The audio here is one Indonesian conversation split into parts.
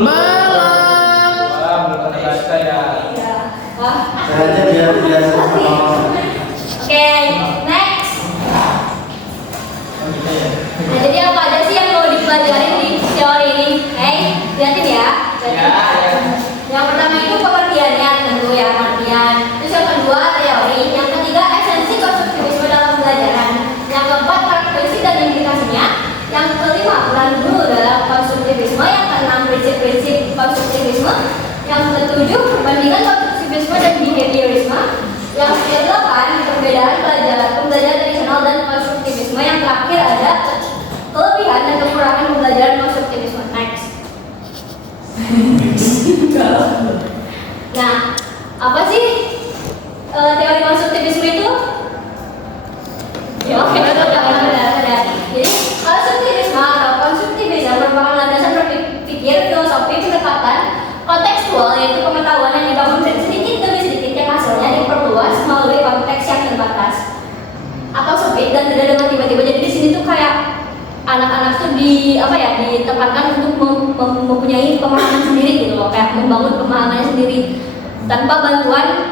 Belum terbaca ya. Iya. Wah. Sengaja biar biasa sama. Oke, next. Nah, jadi apa aja sih yang mau dipelajarin di teori ini? Lihatin ya. Yang pertama itu pengertiannya tentu ya, pengertian. Terus yang kedua teori. Yang ketiga esensi konstruktivisme dalam pembelajaran. Yang keempat karakteristik dan implikasinya. Yang kelima peran guru dalam konstruktivisme. Yang keenam prinsip-prinsip konstruktivisme. Yang ketujuh perbandingan konstruktivisme dan behaviorisme. Yang kedelapan perbedaan pembelajaran tradisional dan konstruktivisme. Yang terakhir ada kelebihan dan kekurangan pembelajaran konstruktivisme. Next. Nah, apa sih teori konstruktivisme itu? Ya, oke, ada. Jadi, konstruktivisme atau konstruktivisme merupakan landasan berpikir filosofi pendekatan kontekstual, yaitu pengetahuan yang dibangun dari sedikit demi sedikit yang hasilnya diperluas melalui konteks yang terbatas atau sempit dan tidak dengan tiba-tiba. Jadi di sini tuh kayak anak-anak tuh ditempatkan untuk mempunyai pemahaman sendiri gitu loh, kayak membangun pemahamannya sendiri tanpa bantuan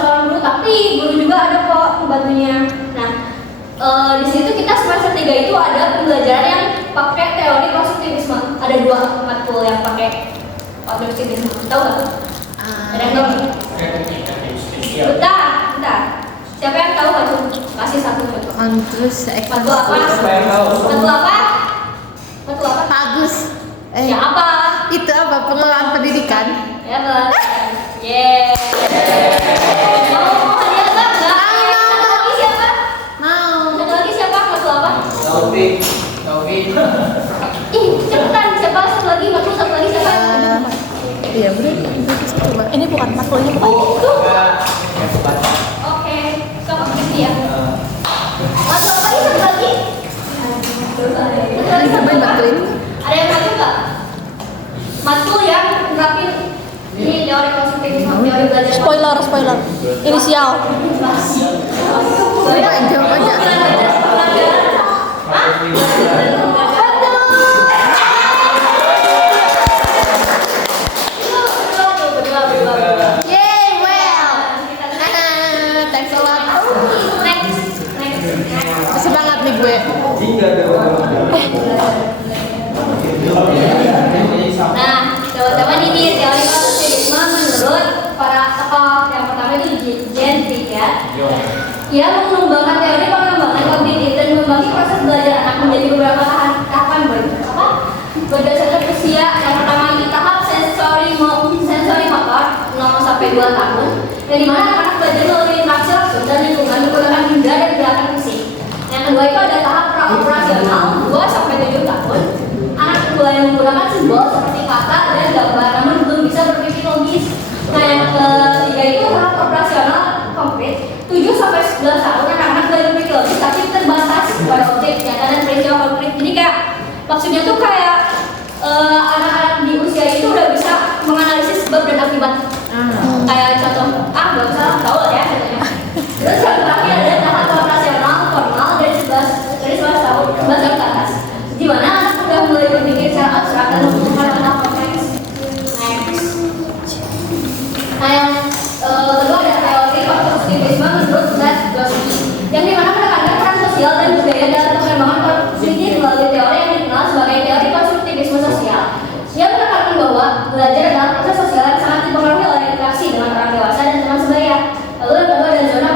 seorang guru, tapi guru juga ada kok membantunya. Nah, di situ kita semester 3 itu ada pembelajaran yang pakai teori konstruktivisme. Ada 2 matkul yang pakai konstruktivisme. Tahu nggak? Ada yang tahu? Bentar. Siapa yang tahu matkul? Kasih satu matkul. Matkul apa? Matkul apa? Bagus. Ya apa? Itu apa? Pengelolaan pendidikan. Ya benar. Yeay. Mau hadiah apa? Enggak. Satu lagi siapa? Mau. Satu lagi siapa? Matkul apa? Taufik. Ih, cepetan. Siapa? Satu lagi siapa? Iya benar. Ini bukan matkul, ini bukan. Itu. Oke. Kamu begini ya. Matkul apa ini satu lagi? Ini sampai matkul ini. Ada yang tahu nggak? Matkul yang nerapin ini teori konstruktivisme, teori belajar. Spoiler. Inisial. Jawab aja. Yay, well. Thanks a lot. Next. Semangat nih gue. Nah, teman-teman, ini teori konstruktivisme menurut para tokoh. Yang pertama itu Gentry ya. Ia mengembangkan teori pengembangan kognitif dan membagi proses belajar anak menjadi beberapa tahapan berdasarkan usia. Yang pertama itu tahap sensori motor 0 sampai 2 tahun, yang dimana anak-anak belajar melalui interaksi langsung dan lingkungan menggunakan indera dan gerakan fisik. Yang kedua itu ada tahap praoperasional 2 sampai 7 tahun. Anak kedua yang menggunakan simbol seperti kata dan gambar, namun belum bisa berpikir logis. Nah, yang ketiga itu tahap operasional konkret 7 sampai 11 tahun. Anak-anak belajar berpikir logis tapi terbatas pada objek nyata dan peristiwa konkret. Jadi kayak maksudnya tuh kayak anak-anak di usia itu udah bisa menganalisis sebab dan akibat. Kayak contoh, gak usah tahu lah ya contohnya. Terus yang terakhir ada tahap operasional formal dari 11 tahun ke atas, di mana anak sudah mulai berpikir secara abstrak dan mengumpulkan tentang konteks. Nah, yang kedua ada teori konstruktivisme menurut Matt Gosby, yang dimana menekankan peran sosial dan budaya dalam pengembangan kognitif melalui teori yang dikenal sebagai teori konstruktivisme sosial. Ia menekankan bahwa belajar adalah proses sosial yang sangat dipengaruhi oleh interaksi dengan orang dewasa dan teman sebaya. Lalu yang kedua ada zona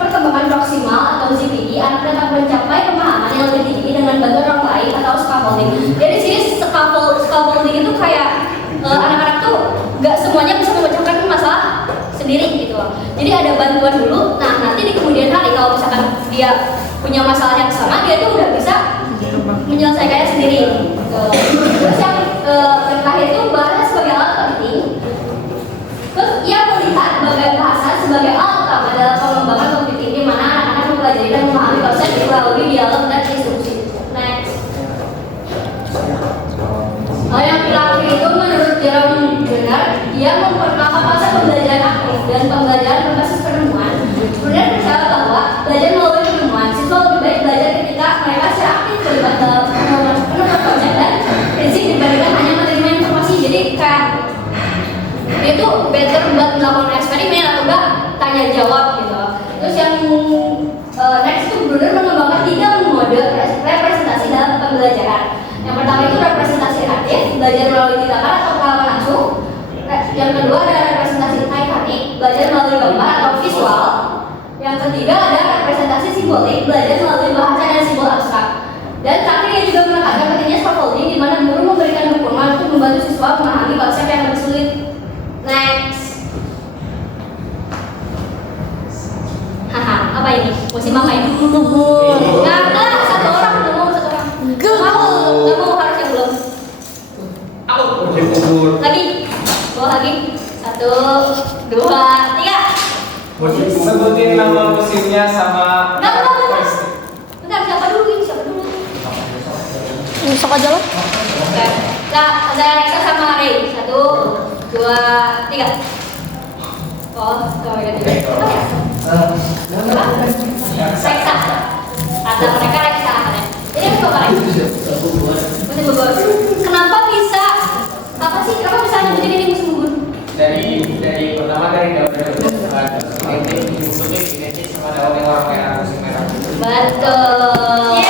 perkembangan proksimal atau ZPD. Anak dapat mencapai pemahaman yang lebih tinggi dengan bantuan orang lain atau scaffolding. Jadi sini scaffolding itu kayak anak-anak tuh nggak semuanya bisa memecahkan masalah sendiri gitu loh. Jadi ada bantuan dulu. Nah, nanti di kemudian hari kalau misalkan dia punya masalah yang sama, dia tuh udah bisa menyelesaikannya sendiri. Terus yang terakhir itu bahasa sebagai alat penting. Terus ia melihat bahasa sebagai alat utama dalam pengembangan kognitif, di mana anak-anak mempelajari dan memahami konsep melalui dialog dan instruksi. Next. Yang terakhir itu menurut Jerome Bernard, dia memperkenalkan konsep pembelajaran aktif dan pembelajaran berbasis penemuan. Bernard percaya bahwa belajar melalui penemuan, siswa lebih baik belajar ketika mereka secara aktif terlibat dalam penemuan konsep dan prinsip dibandingkan jawab gitu. Terus yang next itu benar mengembangkan 3 mode representasi dalam pembelajaran. Yang pertama itu representasi aktif, belajar melalui tindakan atau pengalaman langsung. Yang kedua ada representasi mekanik, belajar melalui gambar atau visual. Yang ketiga ada representasi simbolik, belajar melalui bahasa dan simbol abstrak. Dan terakhir yang juga menekankan pentingnya scaffolding, di mana guru memberikan dukungan untuk membantu siswa memahami konsep yang lebih sulit. Next. Haha, apa ini? Musim apa ini? Enggak, satu orang belum mau, satu orang. Nggak mau harus yang belum. Aku. Lagi, bawa lagi. 1, 2, 3. Sebutin nama musimnya sama. Bentar, siapa dulu ini? Siapa dulu? Sok aja lah. Oke. Nah, ada Alexa sama Ray. 1, 2, 3. Oh, kau yang tiga. Reksa. Kata mereka reksa. Jadi apa Pak? Musim gugur. Kenapa bisa? Apa sih? Kenapa bisa nyebutin ini musim gugur? Dari pertama dari daun-daun identik sama daun yang warna merah, musim merah. Betul.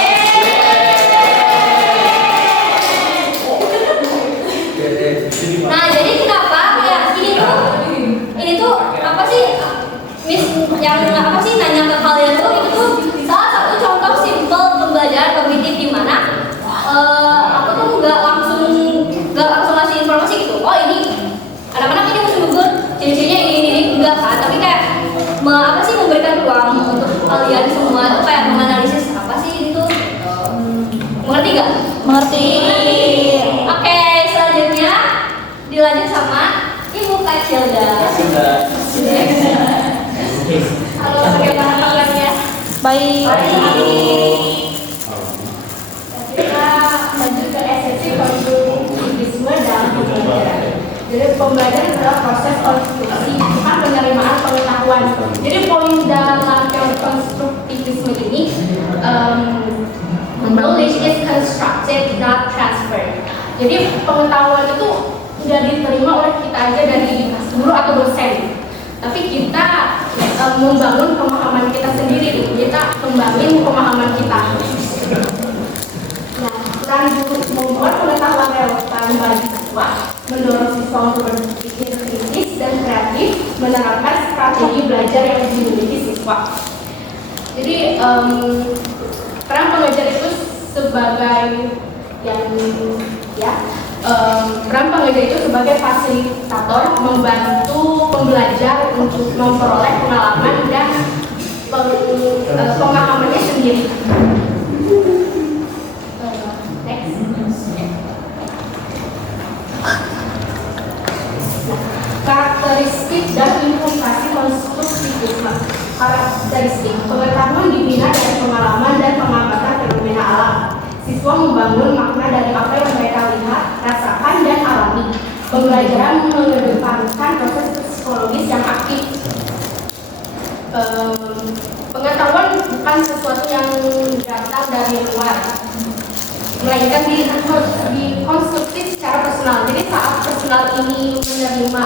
Nah, jadi kenapa kayak ini tuh apa sih? Miss yang apa sih nanya ke kalian tuh itu tuh salah satu contoh simpel pembelajaran kognitif di mana aku tuh nggak langsung ngasih informasi gitu. Oh ini anak-anak ini musim gugur, ciri-cirinya ini enggak kan? Tapi kayak apa sih memberikan ruang untuk kalian semua tuh kayak menganalisis apa sih ini tuh. Mengerti nggak? Mengerti. Oke, selanjutnya dilanjut sama Ibu Kacilda. Halo, bagaimana kabarnya? Baik. Kita lanjut ke esensi konstruktivisme dalam pembelajaran. Jadi pembelajaran adalah proses konstruksi, bukan penerimaan pengetahuan. Jadi poin dalam teori konstruktivisme ini, knowledge is constructed, not transferred. Jadi pengetahuan itu tidak diterima oleh kita aja dari guru atau dosen, tapi kita membangun pemahaman kita sendiri. Kita kembangin pemahaman kita. Nah, peran guru membuat pengetahuan relevan bagi siswa, mendorong siswa untuk berpikir kritis dan kreatif, menerapkan strategi belajar yang dimiliki siswa. Jadi peran pengajar itu sebagai peran pengajar itu sebagai fasilitator, membantu pembelajar untuk memperoleh pengalaman dan pemahamannya sendiri. Next. Karakteristik dan implikasi konstruktivisme. Karakteristik pengetahuan dibina dari pengalaman dan pengamatan fenomena alam. Siswa membangun makna dari apa yang mereka lihat, rasakan, dan alami. Pembelajaran mengedepankan proses psikologis yang aktif. Pengetahuan bukan sesuatu yang datang dari luar, melainkan dikonstruksi secara personal. Jadi saat personal ini menerima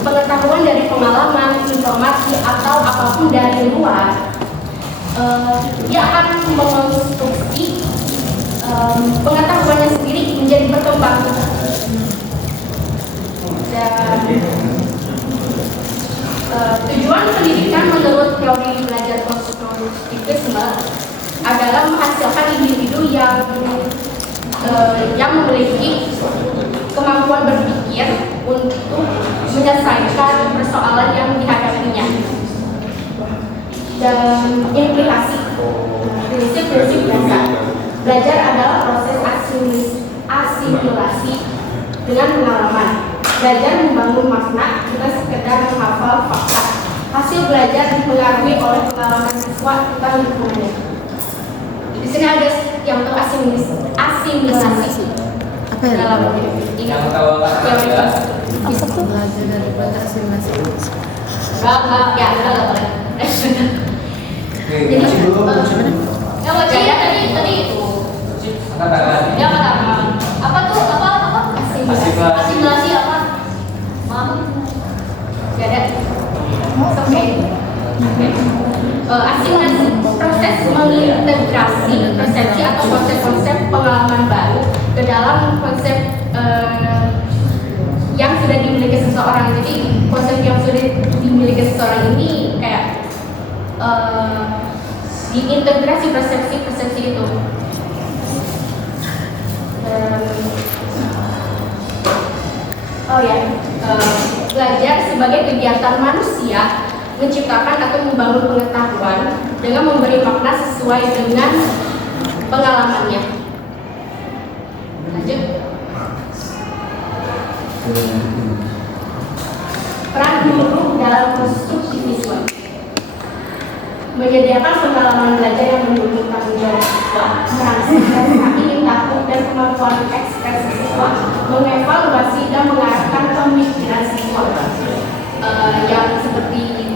pengetahuan dari pengalaman, informasi, atau apapun dari luar, dia akan mengonstruksi pengetahuannya sendiri menjadi berkembang. Dan tujuan pendidikan menurut teori belajar konstruktivisme adalah menghasilkan individu yang memiliki kemampuan berpikir untuk menyelesaikan persoalan yang dihadapinya. Dan implikasi prinsip-prinsip dasar belajar adalah proses asimilasi dengan pengalaman. Belajar membangun makna, bukan sekedar menghafal fakta. Hasil belajar dipengaruhi oleh pengalaman siswa tentang lingkungannya. Di sini ada yang untuk asimilasi. Apa ya? Dalam ini. Yang tahu Teori Apa tuh? Belajar dari asimilasi. Enggak boleh. Jadi yang wajahnya tadi itu. Ya apa tuh asimilasi apa? Maaf. Gak ada. Oke. konsep yang sudah dimiliki seseorang. Jadi konsep yang sudah dimiliki seseorang ini kayak diintegrasi persepsi itu. Belajar sebagai kegiatan manusia menciptakan atau membangun pengetahuan dengan memberi makna sesuai dengan pengalamannya. Lanjut. Peran guru dalam konstruktivisme menyediakan pengalaman belajar yang mendukung tanggung jawab siswa, merangsang rasa ingin tahu dan kemampuan ekspresi siswa, mengevaluasi dan mengarahkan pemikiran siswa. Yang seperti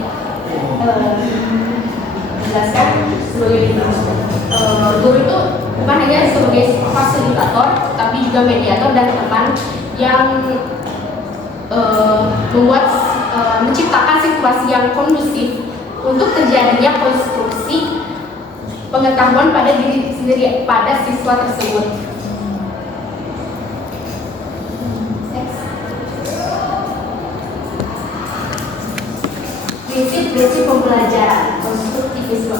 dijelaskan sebagai guru itu bukan hanya sebagai fasilitator, tapi juga mediator dan teman yang menciptakan situasi yang kondusif untuk terjadinya konstruksi pengetahuan pada diri sendiri pada siswa tersebut. Prinsip-prinsip pembelajaran konstruktivisme.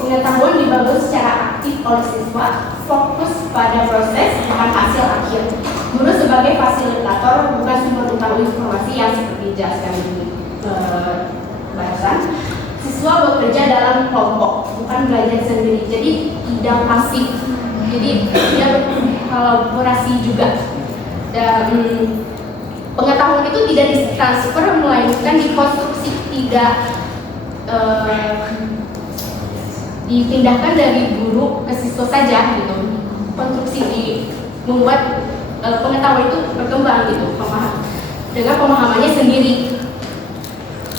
Pengetahuan dibangun secara aktif oleh siswa, fokus pada proses bukan hasil akhir. Guru sebagai fasilitator bukan sumber utama informasi yang seperti dijelaskan di bahasan. Siswa bekerja dalam kelompok, bukan belajar sendiri. Jadi tidak pasif. Jadi dia berkolaborasi juga. Dan pengetahuan itu tidak ditransfer melainkan dikonstruksi, tidak dipindahkan dari guru ke siswa saja gitu. Konstruksi membuat pengetahuan itu berkembang gitu, dengan pemahamannya sendiri.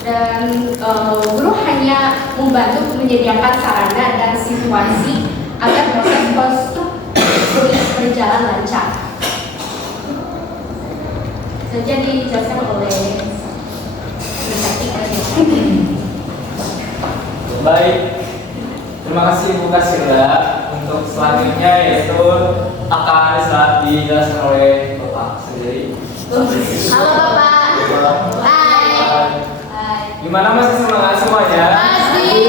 Dan guru hanya membantu menyediakan sarana dan situasi agar proses konstruksi berjalan lancar. Saja dijelaskan oleh Baik, terima kasih Bu Kasilda. Untuk selanjutnya yaitu akan dijelaskan oleh Bapak sendiri. Halo Bapak. Hai. Gimana, masih semangat semuanya? Masih.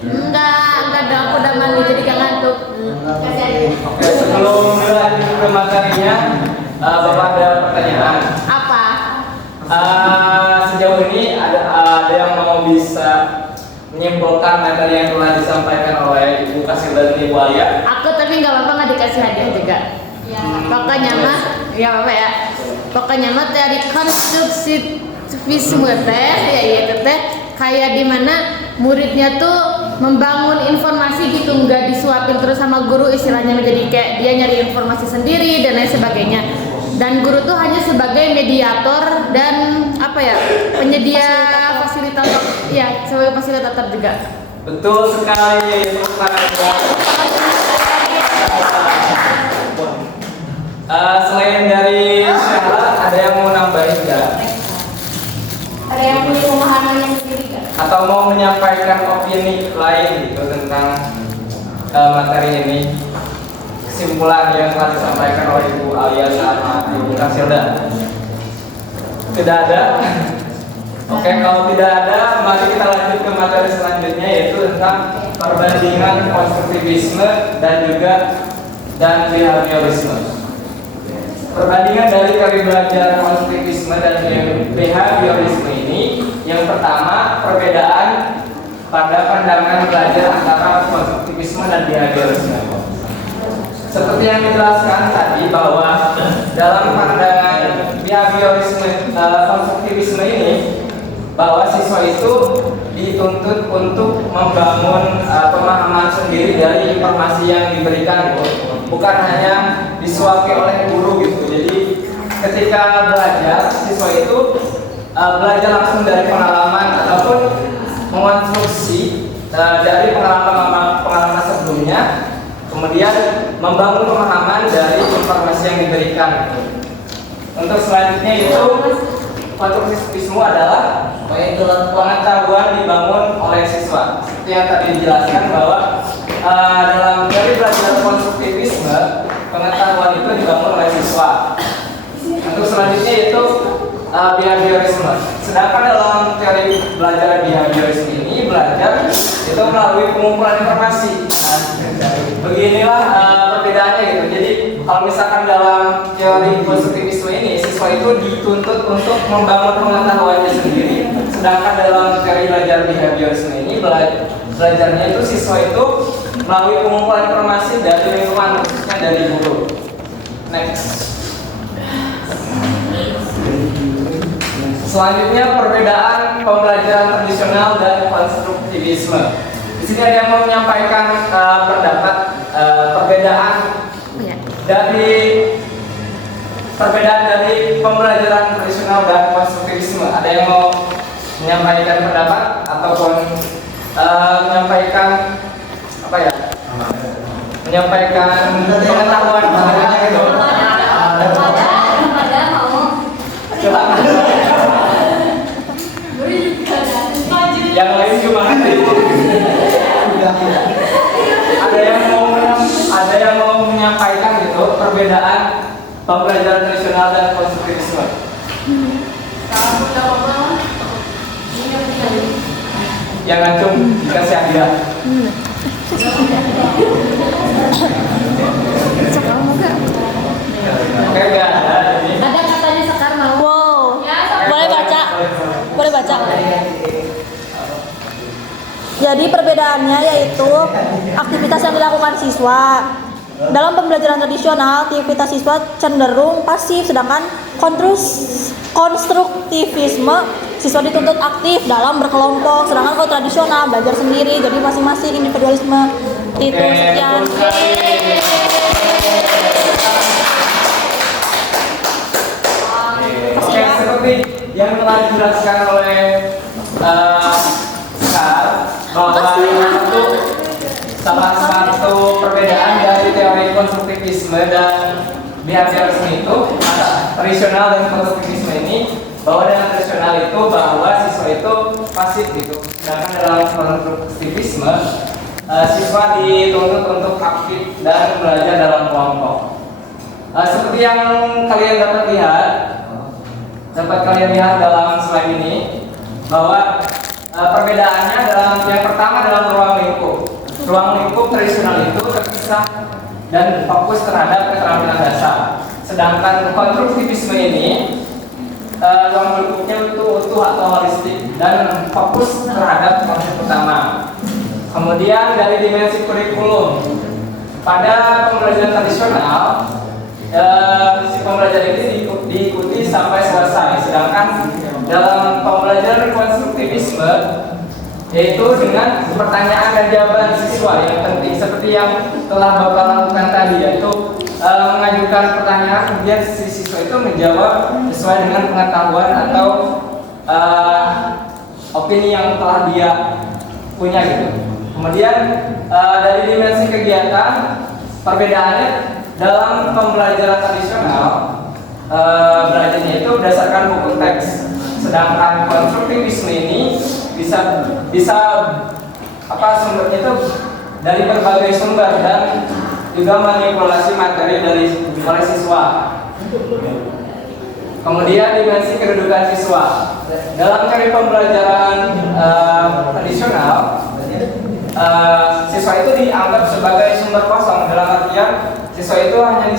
Enggak, aku udah mandi jadi gak ngantuk. Oke, sebelum lanjut ke materinya, Bapak ada pertanyaan. Apa? Sejauh ini ada yang mau bisa menyimpulkan materi yang telah disampaikan oleh Ibu Kasilda dan Ibu Alia? Aku tapi nggak apa-apa nggak dikasih hadiah juga. Ya. Pokoknya mah, ya apa ya? Pokoknya mah teori konstruktivisme teh, ya itu teh kayak dimana muridnya tuh membangun informasi gitu, nggak disuapin terus sama guru, istilahnya menjadi kayak dia nyari informasi sendiri dan lain sebagainya. Dan guru tuh hanya sebagai mediator dan apa ya, penyedia fasilitator, ya sebagai fasilitator juga. Betul sekali, selain dari Syahla, ada yang mau nambahin nggak? Ada yang punya pemahamannya sendiri nggak? Atau mau menyampaikan opini lain gitu tentang materi ini? Kesimpulan yang telah disampaikan oleh Ibu Alia sama Ibu Kasilda. Tidak ada? Oke, kalau tidak ada, mari kita lanjut ke materi selanjutnya, yaitu tentang perbandingan konstruktivisme dan behaviorisme. Perbandingan dari teori belajar konstruktivisme dan behaviorisme ini, yang pertama, perbedaan pada pandangan belajar antara konstruktivisme dan behaviorisme. Seperti yang dijelaskan tadi bahwa dalam pandangan behaviorisme konstruktivisme ini, bahwa siswa itu dituntut untuk membangun pemahaman sendiri dari informasi yang diberikan, bukan hanya disuapi oleh guru gitu. Jadi ketika belajar, siswa itu belajar langsung dari pengalaman ataupun mengonstruksi dari pengalaman sebelumnya, kemudian membangun pemahaman dari informasi yang diberikan. Untuk selanjutnya itu konstruktivisme adalah pengetahuan dibangun oleh siswa. Seperti yang tadi dijelaskan bahwa dalam teori belajar konstruktivisme pengetahuan itu dibangun oleh siswa. Untuk selanjutnya itu behaviorisme. Sedangkan dalam teori belajar behaviorisme ini belajar itu melalui pengumpulan informasi. Nah, beginilah perbedaannya gitu. Jadi kalau misalkan dalam teori konstruktivisme ini siswa itu dituntut untuk membangun pengetahuannya sendiri, sedangkan dalam teori belajar behaviorisme ini belajarnya itu siswa itu melalui pengumpulan informasi dari lingkungan, khususnya dari guru. Next. Selanjutnya perbedaan pembelajaran tradisional dan konstruktivisme. Di sini ada yang mau menyampaikan pendapat perbedaan dari pembelajaran tradisional dan konstruktivisme. Ada yang mau menyampaikan pendapat ataupun menyampaikan apa ya? Menyampaikan pengetahuan gitu. Daripada mau Coba. Yang lain gimana sih? Ada yang mau menyampaikan gitu perbedaan pembelajaran tradisional dan konstruktivisme. Yang ngacung dikasih hadiah. Oke, enggak ada. ada katanya Sekar mau. Wow. Boleh baca? Boleh baca. Jadi perbedaannya yaitu aktivitas yang dilakukan siswa. Dalam pembelajaran tradisional, aktivitas siswa cenderung pasif, sedangkan konstruktivisme siswa dituntut aktif dalam berkelompok. Sedangkan kalau tradisional belajar sendiri, jadi masing-masing individualisme. Itu sekian. Oke, seperti yang telah dijelaskan oleh Sekar, bahwa itu salah satu perbedaan dari teori konstruktivisme dan behaviorisme itu tradisional dan konstruktivisme ini, bahwa dalam tradisional itu bahwa siswa itu pasif gitu, sedangkan dalam konstruktivisme siswa dituntut untuk aktif dan belajar dalam kelompok. Seperti yang kalian dapat lihat dalam slide ini, bahwa perbedaannya dalam yang pertama dalam ruang lingkup. Ruang lingkup tradisional itu terpisah dan fokus terhadap keterampilan dasar. Sedangkan konstruktivisme ini ruang lingkupnya itu utuh atau holistik dan fokus terhadap konsep utama. Kemudian dari dimensi kurikulum, pada pembelajaran tradisional si pembelajaran ini diikuti sampai selesai, sedangkan dalam pembelajaran konstruktivisme yaitu dengan pertanyaan dan jawaban siswa yang penting, seperti yang telah Bapak lakukan tadi, yaitu mengajukan pertanyaan, kemudian si siswa itu menjawab sesuai dengan pengetahuan atau opini yang telah dia punya gitu. Kemudian dari dimensi kegiatan, perbedaannya dalam pembelajaran tradisional belajarnya itu berdasarkan buku teks, sedangkan konstruktivisme ini bisa sumbernya itu dari berbagai sumber dan juga manipulasi materi oleh siswa. Kemudian dimensi kedudukan siswa dalam teori pembelajaran tradisional, siswa itu dianggap sebagai sumber kosong, dalam artian siswa itu hanya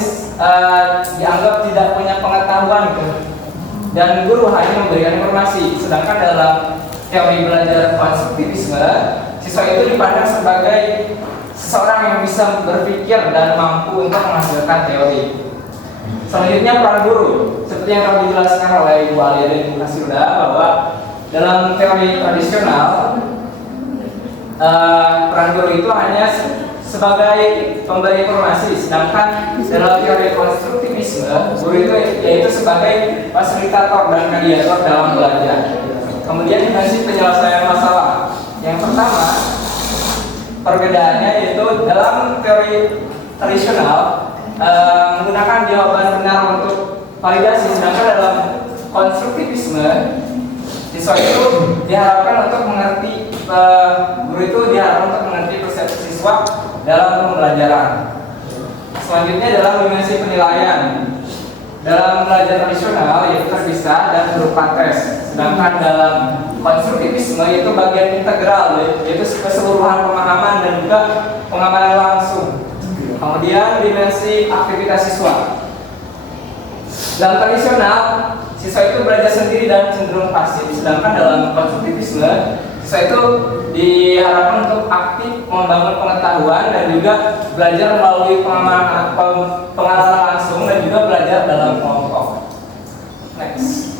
dianggap tidak punya pengetahuan gitu, dan guru hanya memberikan informasi. Sedangkan dalam teori belajar konstruktivisme, siswa itu dipandang sebagai seseorang yang bisa berpikir dan mampu untuk menghasilkan teori. Selanjutnya peran guru, seperti yang telah dijelaskan oleh Ibu Alia dan Ibu Kasilda, bahwa dalam teori tradisional peran guru itu hanya sebagai pemberi informasi, sedangkan dalam teori konstruktivisme guru itu yaitu sebagai fasilitator dan mediator dalam belajar. Kemudian dimensi penyelesaian masalah. Yang pertama, perbedaannya yaitu dalam teori tradisional menggunakan jawaban benar untuk validasi, sedangkan dalam konstruktivisme siswa itu diharapkan untuk mengerti, guru itu diharapkan untuk mengerti persepsi siswa dalam pembelajaran. Selanjutnya adalah dimensi penilaian. Dalam belajar tradisional yaitu terpisah dan berupa tes. Sedangkan dalam konstruktivisme yaitu bagian integral, yaitu keseluruhan pemahaman dan juga pengamalan langsung. Kemudian dimensi aktivitas siswa. Dalam tradisional, siswa itu belajar sendiri dan cenderung pasif. Sedangkan dalam konstruktivisme, siswa itu diharapkan untuk aktif membangun pengetahuan dan juga belajar melalui pengalaman langsung dan juga belajar dalam kelompok. Next.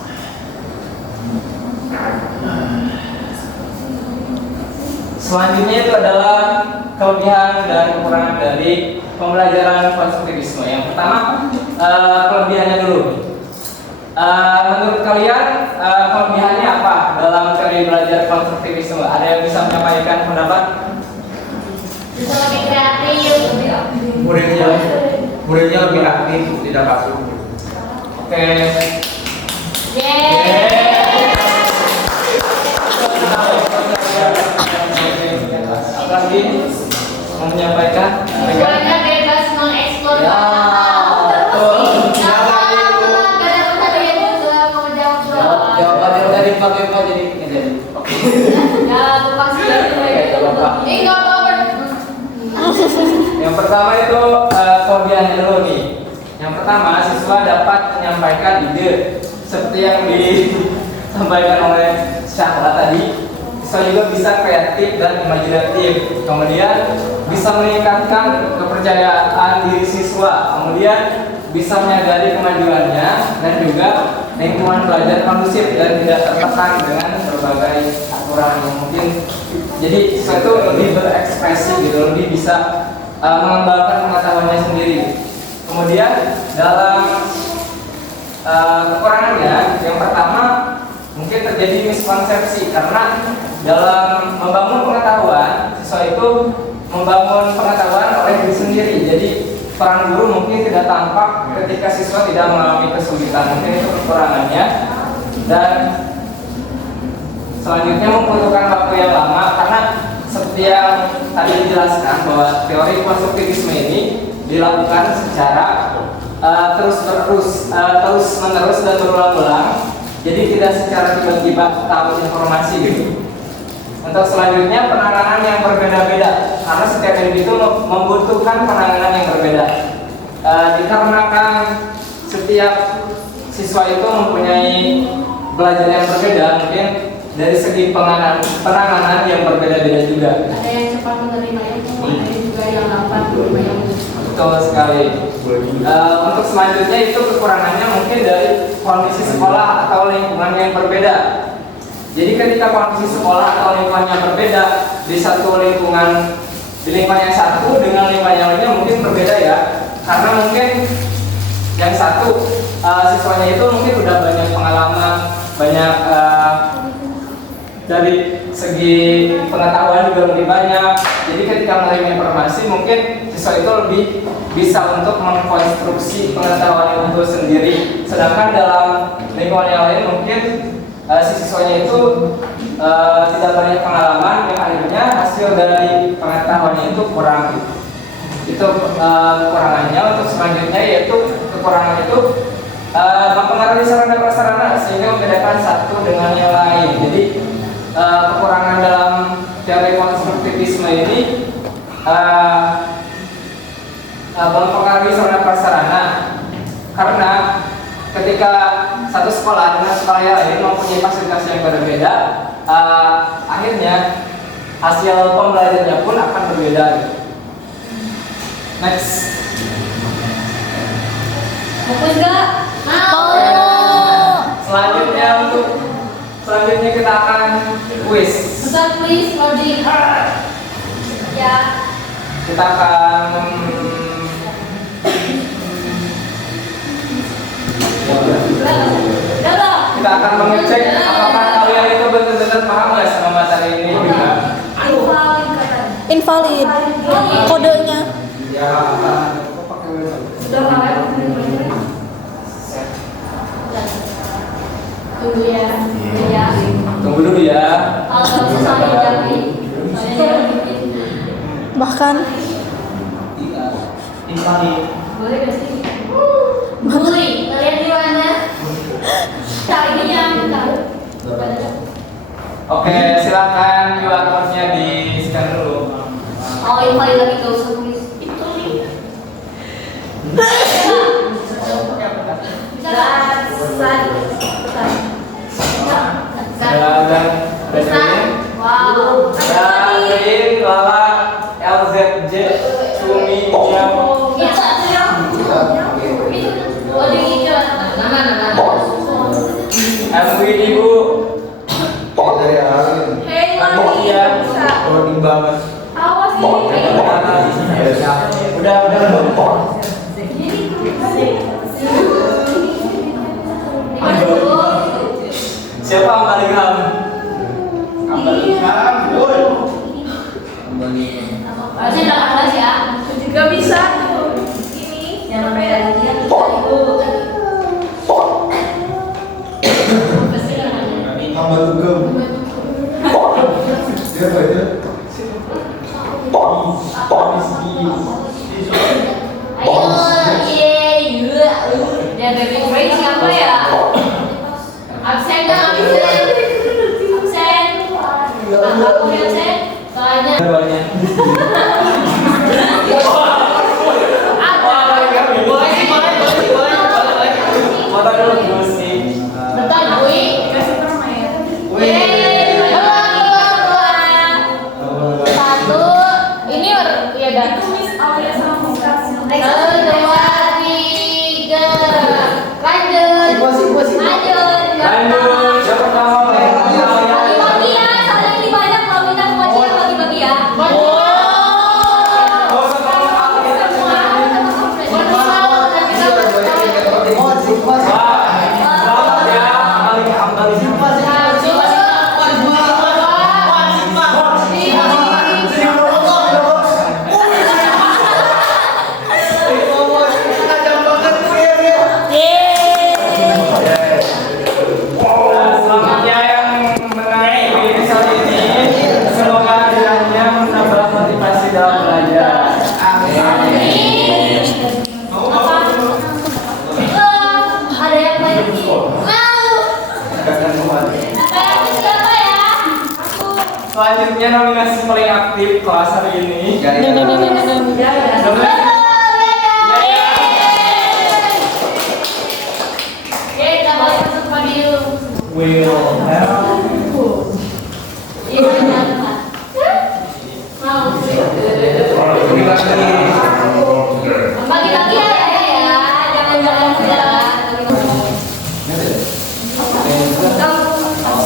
Selanjutnya itu adalah kelebihan dan kekurangan dari pembelajaran konstruktivisme. Yang pertama, kelebihannya dulu. Menurut kalian kelebihannya apa dalam teori belajar konstruktivisme? Ada yang bisa menyampaikan pendapat? Bisa lebih kreatif. Muridnya lebih aktif, tidak pasif. Oke. Lagi mau menyampaikan? Siswanya bebas mengeksplor Ya, betul. Jawabannya udah dipakai apa jadi nggak jadi? Oke. Yang pertama itu kelebihannya dulu nih. Yang pertama, siswa dapat menyampaikan ide seperti yang disampaikan oleh Syahla tadi. Siswa juga bisa kreatif dan imajinatif. Kemudian bisa meningkatkan kepercayaan diri siswa. Kemudian bisa menyadari kemajuannya dan juga lingkungan belajar kondusif dan tidak tertekan dengan berbagai aturan yang mungkin. Jadi siswa itu lebih berekspresi gitu, lebih bisa mengembangkan pengetahuannya sendiri. Kemudian dalam kekurangannya, yang pertama mungkin terjadi miskonsepsi karena dalam membangun pengetahuan, siswa itu membangun pengetahuan oleh diri sendiri. Jadi peran guru mungkin tidak tampak ketika siswa tidak mengalami kesulitan. Mungkin itu kekurangannya. Dan selanjutnya membutuhkan waktu yang lama karena seperti yang tadi dijelaskan bahwa teori konstruktivisme ini dilakukan secara terus menerus dan berulang-ulang. Jadi tidak secara tiba-tiba tahu informasi gitu. Untuk selanjutnya penanganan yang berbeda-beda karena setiap individu membutuhkan penanganan yang berbeda. Dikarenakan setiap siswa itu mempunyai belajar yang berbeda, mungkin dari segi penanganan yang berbeda-beda juga. Ada yang cepat menerima itu, ada juga yang lambat menerima yang Betul sekali. Untuk selanjutnya itu kekurangannya mungkin dari kondisi sekolah atau lingkungan yang berbeda. Jadi ketika kondisi sekolah atau lingkungan yang berbeda di satu lingkungan, di lingkungan yang satu dengan lingkungan yang lainnya mungkin berbeda ya. Karena mungkin yang satu siswanya itu mungkin udah banyak pengalaman, banyak dari segi pengetahuan juga lebih banyak. Jadi ketika menerima informasi mungkin siswa itu lebih bisa untuk mengkonstruksi pengetahuan itu sendiri. Sedangkan dalam lingkungan yang lain mungkin si siswanya itu tidak banyak pengalaman, yang akhirnya hasil dari pengetahuannya itu kurang. Itu kekurangannya. Untuk selanjutnya yaitu kekurangan itu mempengaruhi sarana prasarana sehingga membedakan satu dengan yang lain. Jadi kekurangan dalam teori konstruktivisme ini mempengaruhi sarana prasarana karena ketika satu sekolah dengan sekolah yang lain mempunyai fasilitas yang berbeda, akhirnya hasil pembelajarannya pun akan berbeda. Next. Fokus gak? Mau. Selanjutnya kita akan quiz. Ustaz please loading. Ya. Kita akan kita akan mengecek apakah kalian itu benar-benar paham nggak sama materi ini juga. Invalid kodenya. Ya. sudah mulai. Tunggu ya. Ya. Tunggu dulu ya. Kalau nggak usah jadi. Bahkan Invalid. Boleh gak sih? Boleh. Kalian gimana? Cari ini yang tahu. Oke, silakan QR code-nya di-scan dulu. Oh, ini kali lagi gak usah tulis. Itu nih. Wow. Darin, Lala, LZJ, Cumi, Jam. MW Ibu. Dari Arin. Iya. Kalau timbangan. Udah. Siapa Ambali Ham? Ambali Ham, boy. Harusnya udah kelas ya. Gak bisa tuh. Ini Jangan beda lagi ya. Tambah dugem. Dia apa itu? Ayo, dan baby break siapa ya? Absen dong, absen. Aku absen. Soalnya Duanya. Foto dulu Gusti. betul, Bui. kasih nama ya. Satu, ini ya dan Itu Miss Aulia sama Miss Kasih. satu, dua, tiga, lanjut, Lanjut, siapa tahu bagi-bagi ya, soalnya ini banyak kalau minta kewajiban bagi-bagi ya. Selanjutnya yang menarik di episode ini, semoga kiranya menambah motivasi dalam belajar. Ada yang lagi mau? Siapa ya? Selanjutnya nominasi paling aktif kelas hari ini. Oke, kita balik masuk podium. Will help. Iya, jangan. Mau sih. Bagi-bagi ya, jangan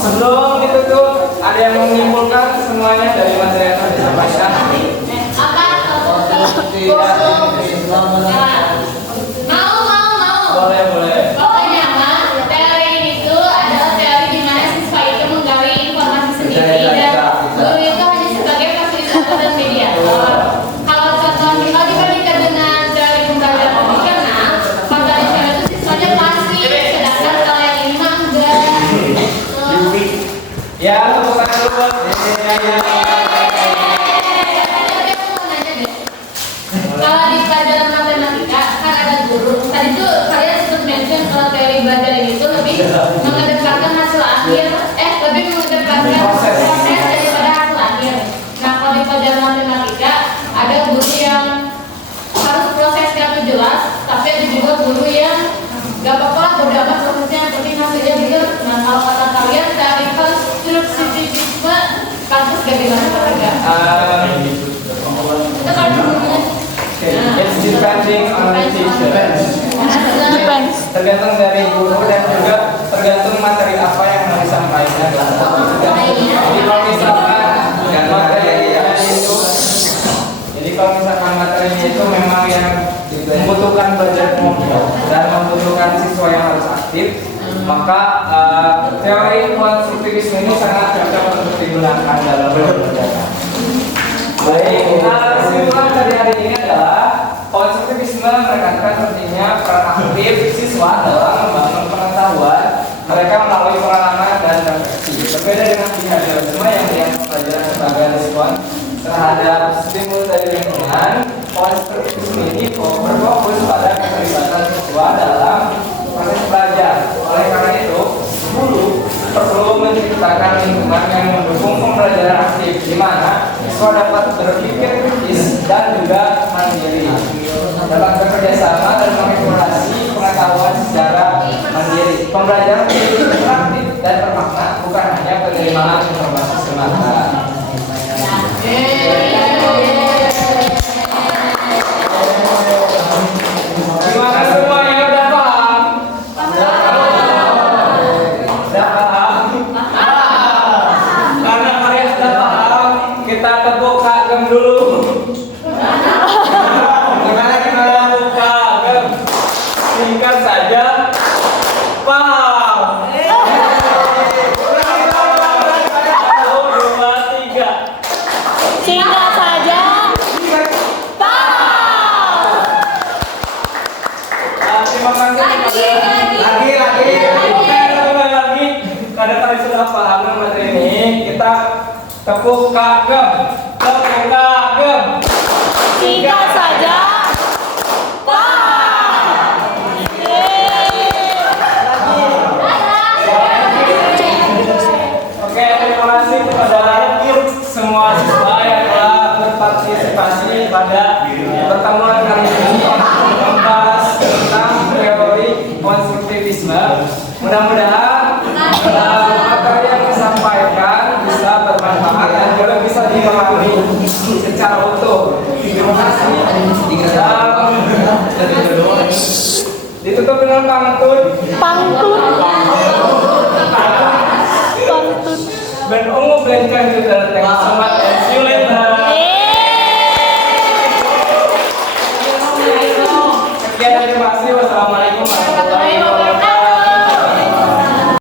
Sebelum ditutup, ada yang mau menyimpulkan semuanya dari materi yang telah disampaikan? Mau. Boleh. Pokoknya mah teori itu adalah teori di mana siswa itu menggali informasi sendiri dan guru itu hanya sebagai fasilitator dan mediator. Kalau contoh kita dibandingkan dengan teori pembelajaran konvensional, materi teori itu siswanya pasif, sedangkan kalau yang ini mah enggak. Ya, tepuk tangan dulu. Kalau di pelajaran matematika kan ada guru. Tadi tuh kalian sempat mention kalau teori belajar ini tuh lebih mengedepankan hasil akhir, lebih mengedepankan proses daripada hasil akhir. Nah kalau di pelajaran matematika ada guru yang harus prosesnya tuh jelas, tapi ada juga guru yang gak apa-apa bodo amat prosesnya yang penting hasilnya bener. Nah kalau kata kalian teori konstruktivisme kasus bagaimana mereka? Itu kan gurunya. It's depending on the teacher. Depends. Tergantung dari guru dan juga tergantung materi apa yang mau disampaikan. Jadi kalau misalkan materinya itu memang yang membutuhkan budget dan membutuhkan siswa yang harus aktif, maka teori konstruktivisme ini sangat cocok untuk digunakan dalam pembelajaran. Baik, kesimpulan dari hari ini adalah konstruktivisme menekankan pentingnya peran aktif siswa dalam membangun pengetahuan mereka melalui pengalaman dan refleksi. Berbeda dengan behaviorisme yang melihat pelajaran sebagai respon terhadap stimulus dari lingkungan, konstruktivisme sendiri berfokus pada keterlibatan siswa dalam proses belajar. Oleh karena itu, guru perlu menciptakan lingkungan yang mendukung pembelajaran aktif, di mana siswa dapat berpikir kritis dan juga mandiri, dapat bekerja sama dan mengeksplorasi pengetahuan secara mandiri. Pembelajaran menjadi interaktif dan bermakna, bukan hanya penerimaan informasi semata. Gimana semuanya udah paham? Udah paham? Karena kalian sudah paham, kita tepuk kagem dulu. Gimana tepuk kagem? Singkat saja, paham. 1, 2, 3. Singkat saja. Terima kasih. Lagi. Karena kalian sudah paham dengan materi ini, kita tepuk kagem. Singkat saja. Oke, terima kasih kepada semua siswa yang telah berpartisipasi pada pertemuan kali ini membahas tentang teori konstruktivisme. Mudah-mudahan materi yang disampaikan bisa bermanfaat dan juga bisa dipahami secara utuh. Terima kasih. Ditutup dengan pantun. Ben ungu bencang juga tengah semat and see you later.